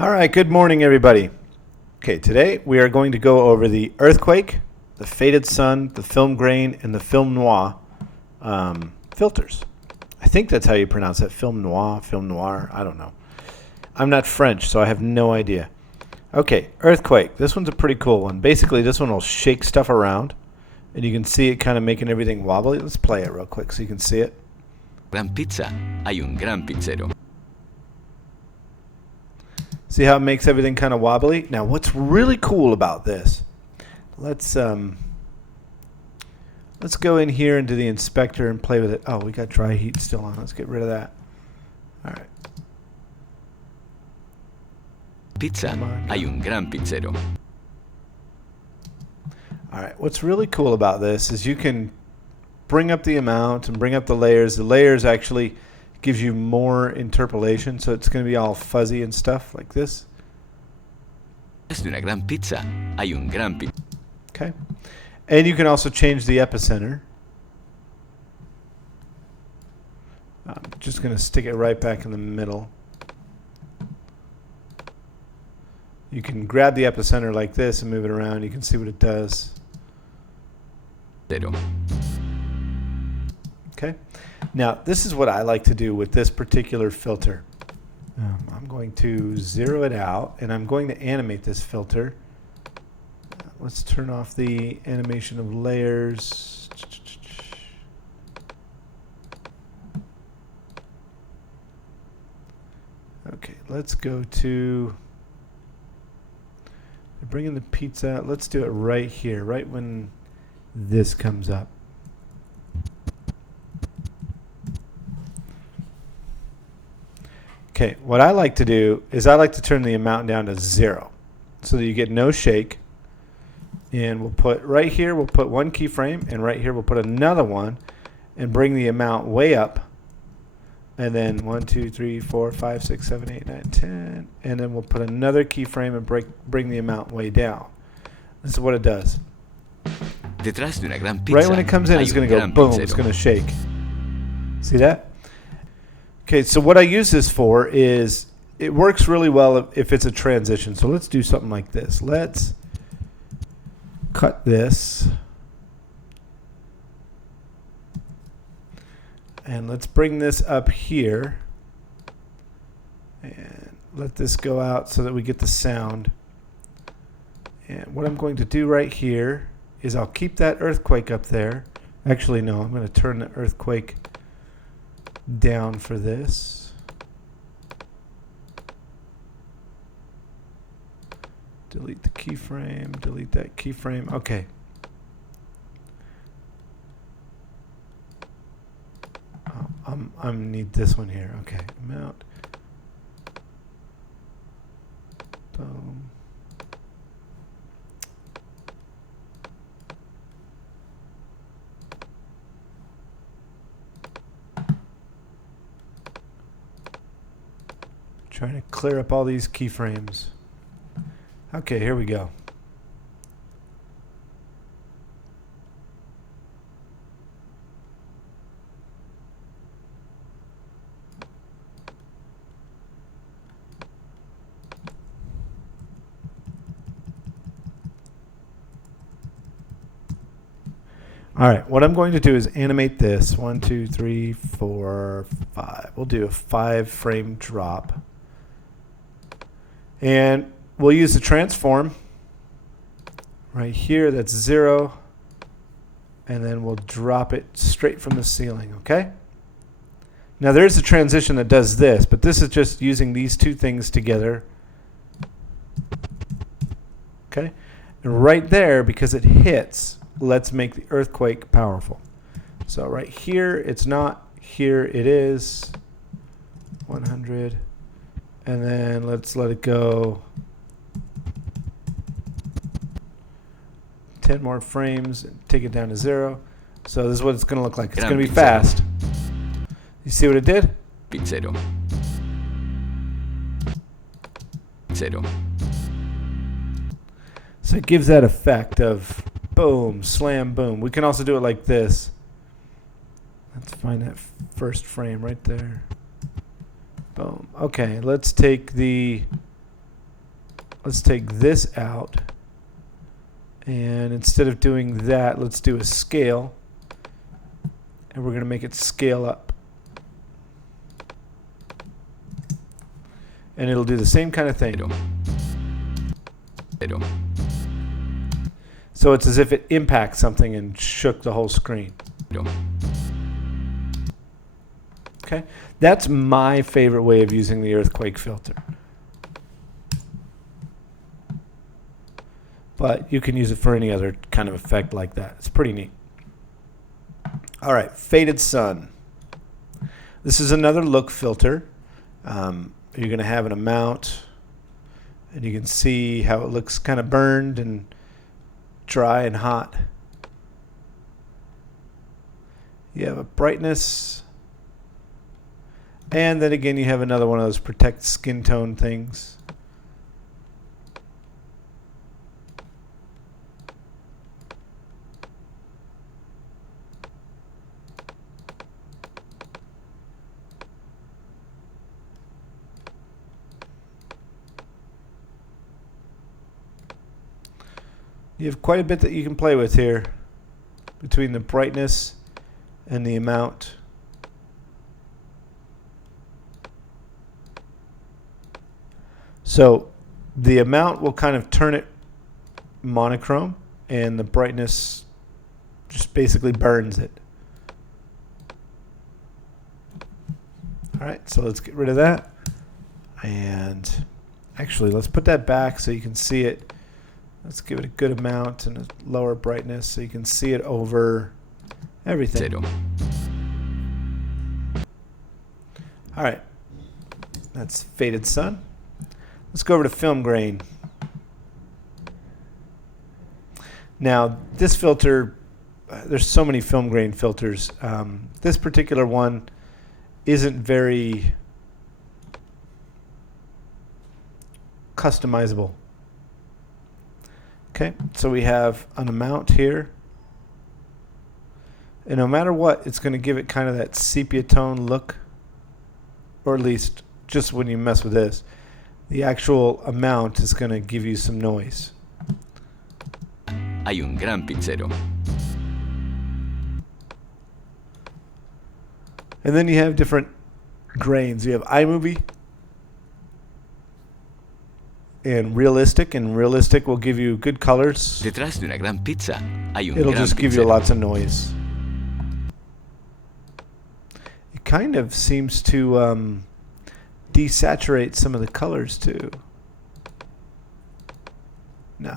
All right, good morning, everybody. Okay, today we are going to go over the earthquake, the faded sun, the film grain, and the film noir filters. I think that's how you pronounce it, film noir, I don't know. I'm not French, so I have no idea. Okay, earthquake. This one's a pretty cool one. Basically, this one will shake stuff around, and you can see it kind of making everything wobbly. Let's play it real quick so you can see it. Gran pizza, hay un gran pizzero. See how it makes everything kind of wobbly? Now, what's really cool about this, let's go in here into the inspector and play with it. Oh, we got dry heat still on. Let's get rid of that. All right. Pizza, hay un gran pizzero. All right. What's really cool about this is you can bring up the amount and bring up the layers. The layers actually gives you more interpolation, so it's going to be all fuzzy and stuff like this. Es de una gran pizza, hay un gran pizzero. Okay. And you can also change the epicenter. I'm just going to stick it right back in the middle. You can grab the epicenter like this and move it around. You can see what it does. Okay. Now, this is what I like to do with this particular filter. I'm going to zero it out, and I'm going to animate this filter. Let's turn off the animation of layers. Okay, let's go to bring in the pizza. Let's do it right here, right when this comes up. Okay, what I like to do is I like to turn the amount down to 0 so that you get no shake. And we'll put right here, we'll put one keyframe, and right here we'll put another one and bring the amount way up. And then 1, 2, 3, 4, 5, 6, 7, 8, 9, 10. And then we'll put another keyframe and bring the amount way down. This is what it does. Detrás de una gran pizza, right when it comes in, it's going to go boom, it's going to shake. See that? Okay, so what I use this for is, it works really well if it's a transition. So let's do something like this. Let's cut this. And let's bring this up here. And let this go out so that we get the sound. And what I'm going to do right here is I'll keep that earthquake up there. Actually, no, I'm going to turn the earthquake down for this. Delete the keyframe, delete that keyframe. Okay. I need this one here. Okay, amount. Boom. Trying to clear up all these keyframes. Okay, here we go. All right, what I'm going to do is animate this. 1, 2, 3, 4, 5. We'll do a 5-frame drop. And we'll use the transform right here. That's 0. And then we'll drop it straight from the ceiling, okay? Now there's a transition that does this, but this is just using these two things together. Okay? And right there, because it hits, let's make the earthquake powerful. So right here, it's not. Here it is. 100. And then let's let it go. 10 more frames. Take it down to 0. So this is what it's going to look like. It's going to be fast. You see what it did? Pizzero. Pizzero. So it gives that effect of boom, slam, boom. We can also do it like this. Let's find that first frame right there. Boom. Okay, let's take the let's take this out. And instead of doing that, let's do a scale. And we're going to make it scale up. And it'll do the same kind of thing. So it's as if it impacts something and shook the whole screen. Okay, that's my favorite way of using the earthquake filter. But you can use it for any other kind of effect like that. It's pretty neat. All right, faded sun. This is another look filter. You're going to have an amount, and you can see how it looks kind of burned and dry and hot. You have a brightness, and then again you have another one of those protect skin tone things. You have quite a bit that you can play with here between the brightness and the amount. So the amount will kind of turn it monochrome, and the brightness just basically burns it. All right, so let's get rid of that. And actually, let's put that back so you can see it. Let's give it a good amount and a lower brightness so you can see it over everything. All right, that's faded sun. Let's go over to film grain. Now, this filter, there's so many film grain filters. This particular one isn't very customizable. Okay, so we have an amount here. And no matter what, it's going to give it kind of that sepia tone look. Or at least just when you mess with this. The actual amount is going to give you some noise. Hay un gran pizzero. And then you have different grains. You have iMovie and realistic will give you good colors. Detrás de una gran pizza hay un It'll gran just give you pizzero. lots of noise. It kind of seems to desaturate some of the colors too. No.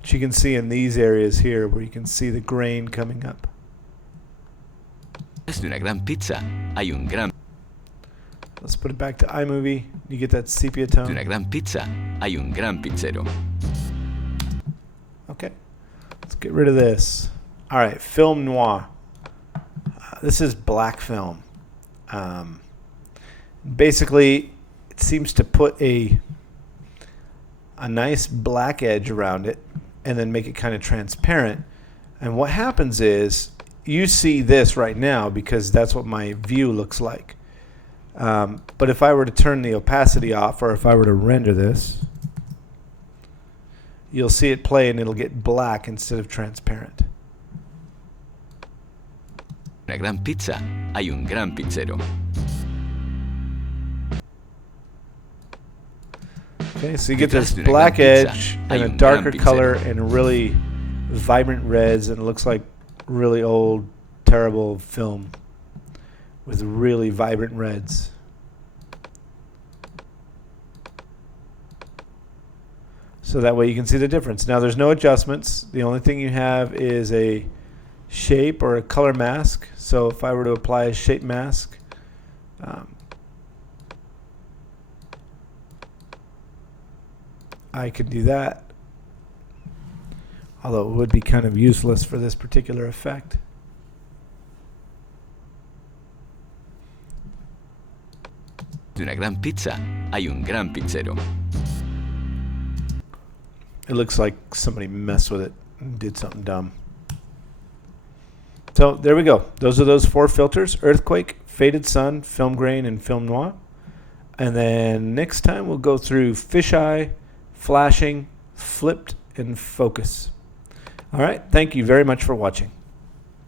But you can see in these areas here where you can see the grain coming up. Detrás de una gran pizza hay un gran. Let's put it back to iMovie. You get that sepia De una tone. gran pizza hay un gran pizzero. Okay. Let's get rid of this. All right, film noir. This is black film. Basically, it seems to put a nice black edge around it and then make it kind of transparent. And what happens is you see this right now because that's what my view looks like. But if I were to turn the opacity off, or if I were to render this, you'll see it play and it'll get black instead of transparent. Una gran pizza hay un gran pizzero. Okay, so you get this Detrás de una black gran pizza edge hay and a un darker gran color pizzero. and a really vibrant reds, and it looks like really old, terrible film with really vibrant reds. So that way you can see the difference. Now there's no adjustments. The only thing you have is a shape or a color mask. So if I were to apply a shape mask, I could do that. Although it would be kind of useless for this particular effect. De una gran pizza hay un gran pizzero. It looks like somebody messed with it and did something dumb. So there we go. Those are those 4 filters: earthquake, Faded Sun, Film Grain, and Film Noir. And then next time we'll go through Fisheye, Flashing, Flipped, and Focus. All right, thank you very much for watching.